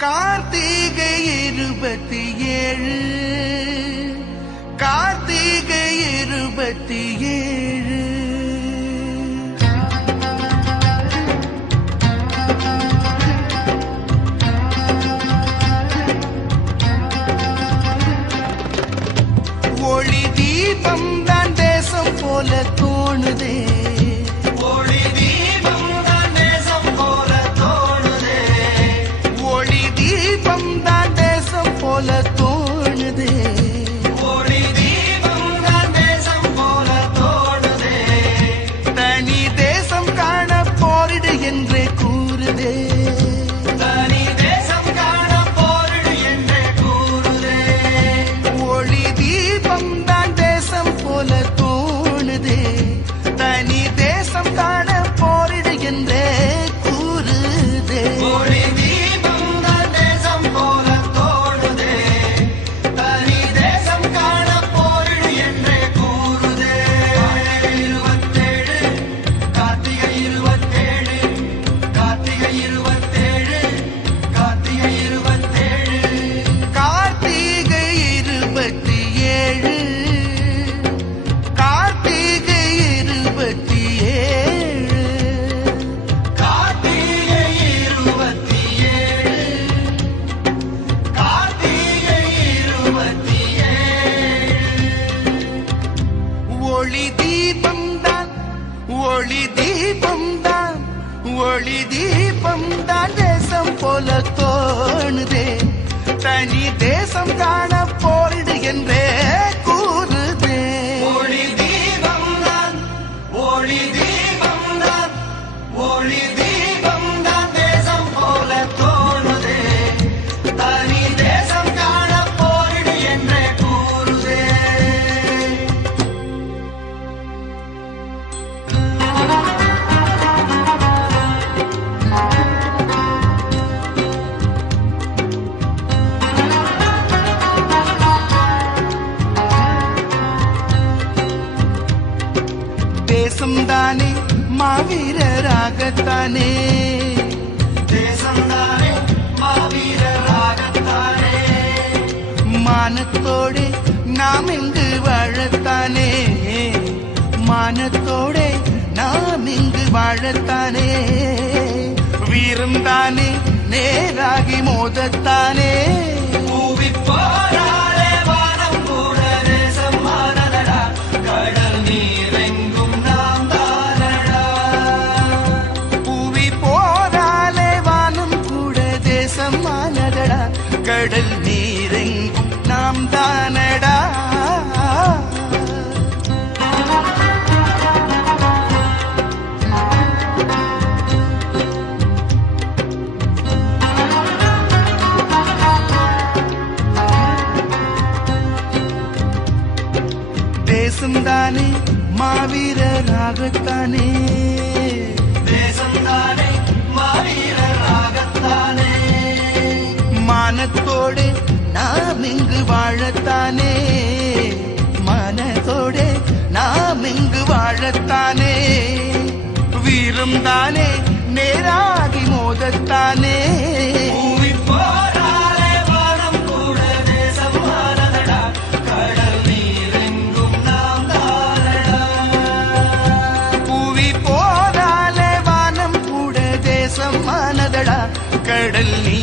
கார்த்திகை 27 கார்த்திகை 27 ஒளி தீபம் தான் தேசம் போல தோணுதே போல தோணுதே ஒளி தீபம் தான் தேசம் போல தோணுதே தனி தேசம் காண போரிடு என்றே கூறுதே தனி தேசம் காண போரிடு என்றே கூறுதே ஒளி தீபம் தான் தேசம் போல தோணுதே தனி தேசம் காண போரிடு என்றே கூறுதே ஒளி தீபம் தான் தேசம் போல ஒளி தீபம் தான் ஒளி தீபம் தான் ஒளி தீபம் தான் தேசம் போல தோணுதே தனி தேசம் காண போரிடு என்றே கூறுதே ஒளி தீபம் தான் ஒளி தீபம் தான் ஒளி தீபம் தான் தேசம் போல தோணுதே தனி தேசம் காண போரிடு என்றே கூறுதே தேசம்தானே மாவீரராகத்தானே தேசம்தானே மாவீரராகத்தானே மானத்தோடு நாம் இங்கு வாழத்தானே மானத்தோடு நாம் இங்கு வாழத்தானே வீரம் தானே நேராகி மோதத்தானே பூவிப்போராலே வானம் கூட தேசம் மானதடா கடல் நீரெங்கும் நாம் தானடா பூவி போராலே வானம் கூட தேசம் மானதடா கடல் நீரெங்கும் நாம் தானடா தேசம்தானே மாவீரராகத்தானே தேசம்தானே மாவீரராகத்தானே மானத்தோடு நாம் இங்கு வாழத்தானே மனத்தோடு நாம் இங்கு வாழத்தானே வீரம் தானே நேராகி மோதத்தானே பூவிப்போராலே வானம் கூட தேசம் மானதடா கடல் நீரெங்கும் நாம் தானடா பூவி போராலே வானம் கூட தேசம் மானதடா கடல் நீ